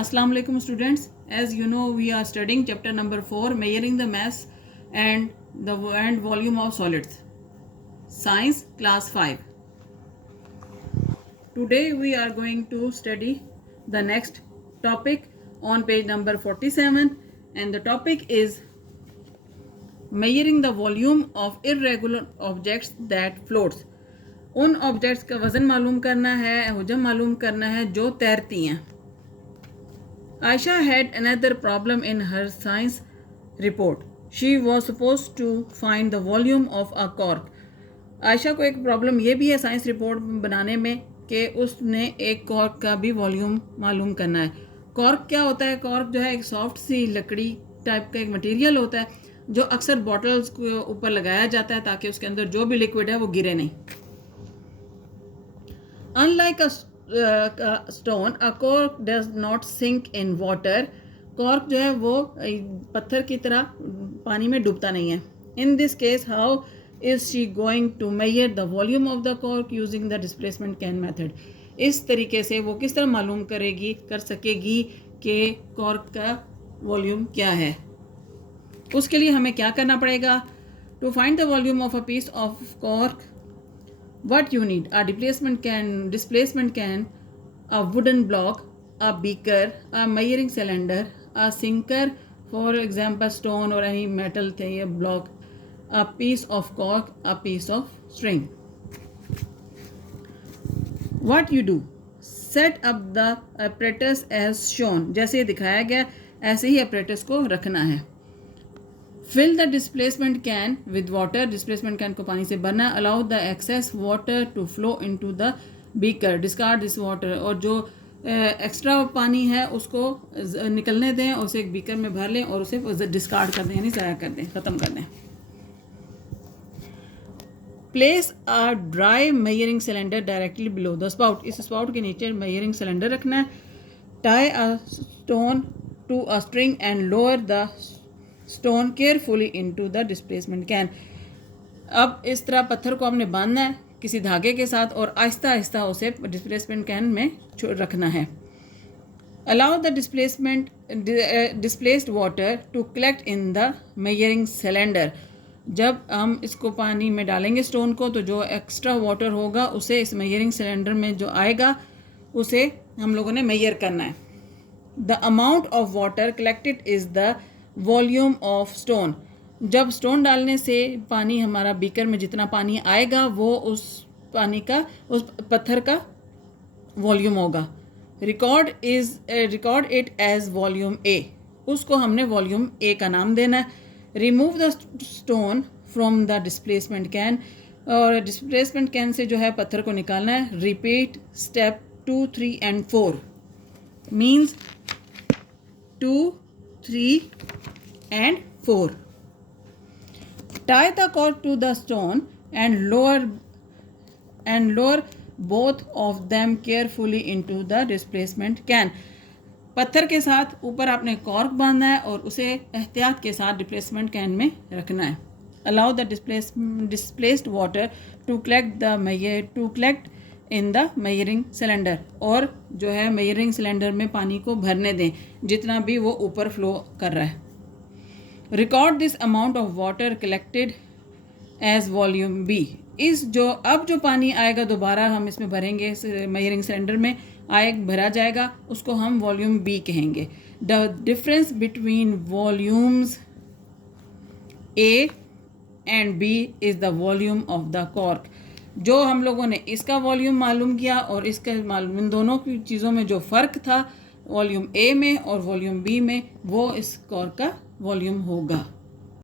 Assalamu alaikum students. As you know, we are studying chapter number 4, measuring the mass and the volume of solids. Science class 5. Today we are going to study the next topic on page number 47, and the topic is measuring the volume of irregular objects that floats. उन objects का वज़न मालूम करना है, हुजम मालूम करना है जो तैरती हैं. Aisha had another problem in her science report. She was supposed to find the volume of a cork. Ayesha को एक प्रॉब्लम ये भी है साइंस रिपोर्ट बनाने में कि उसने एक कॉर्क का भी वॉल्यूम मालूम करना है. कॉर्क क्या होता है? कॉर्क जो है एक सॉफ्ट सी लकड़ी टाइप का एक मटेरियल होता है जो अक्सर बॉटल्स के ऊपर लगाया जाता है ताकि उसके अंदर जो भी लिक्विड है वो गिरे नहीं. Unlike a stone, a cork does not sink in water. Cork जो है वो पत्थर की तरह पानी में डूबता नहीं है. In this case, how is she going to measure the volume of the cork using the displacement can method? इस तरीके से वो किस तरह मालूम कर सकेगी कि कॉर्क का वॉल्यूम क्या है. उसके लिए हमें क्या करना पड़ेगा? To find the volume of a piece of cork, what you need? A displacement can, a wooden block, a beaker, a measuring cylinder, a sinker, for example stone or any metal thing, a block, a piece of cork, a piece of string. What you do? Set up the apparatus as shown. जैसे दिखाया गया ऐसे ही apparatus को रखना है. Fill the displacement can with water. Displacement can को पानी से भरना. Allow the excess water to flow into the beaker. Discard this water. और जो एक्स्ट्रा पानी है उसको निकलने दें, उसे एक बीकर में भर लें और उसे डिस्कार्ड कर दें, यानी ज़ाया कर दें, ख़त्म कर दें. Place a dry measuring cylinder directly below the spout. इस spout के नीचे measuring cylinder रखना है. Tie a stone to a string and lower the stone carefully into the displacement can. अब इस तरह पत्थर को हमने बांधना है किसी धागे के साथ और आहिस्ता आहिस्ता उसे डिस्प्लेसमेंट कैन में रखना है. Allow the displaced water to collect in the measuring cylinder. जब हम इसको पानी में डालेंगे स्टोन को तो जो एक्स्ट्रा वाटर होगा उसे इस मेजरिंग सिलेंडर में जो आएगा उसे हम लोगों ने मेजर करना है. The amount of water collected is the volume of stone. जब स्टोन डालने से पानी हमारा बीकर में जितना पानी आएगा वो उस पानी का उस पत्थर का वॉल्यूम होगा. रिकॉर्ड इट एज वॉल्यूम ए. उसको हमने वॉल्यूम ए का नाम देना है. Remove the stone from the displacement can. और डिस्प्लेसमेंट कैन से जो है पत्थर को निकालना है. Repeat step 2, 3 and 4. Means 2, 3 and 4. Tie the cork to the stone and lower both of them carefully into the displacement can. पत्थर के साथ ऊपर आपने कॉर्क बांधना है और उसे एहतियात के साथ डिस्प्लेसमेंट कैन में रखना है. Allow the displaced water to collect in the measuring cylinder. और जो है measuring cylinder में पानी को भरने दें जितना भी वो ऊपर फ्लो कर रहा है. Record this amount of water collected as volume B. अब जो पानी आएगा दोबारा हम इसमें भरेंगे मेजरिंग सिलेंडर में भरा जाएगा उसको हम वॉल्यूम B कहेंगे. The difference between volumes A and B is the volume of the cork. जो हम लोगों ने इसका वॉल्यूम मालूम किया और इसका मालूम, इन दोनों की चीज़ों में जो फ़र्क था वॉल्यूम ए में और वॉल्यूम बी में, वो इस कॉर्क का वॉल्यूम होगा.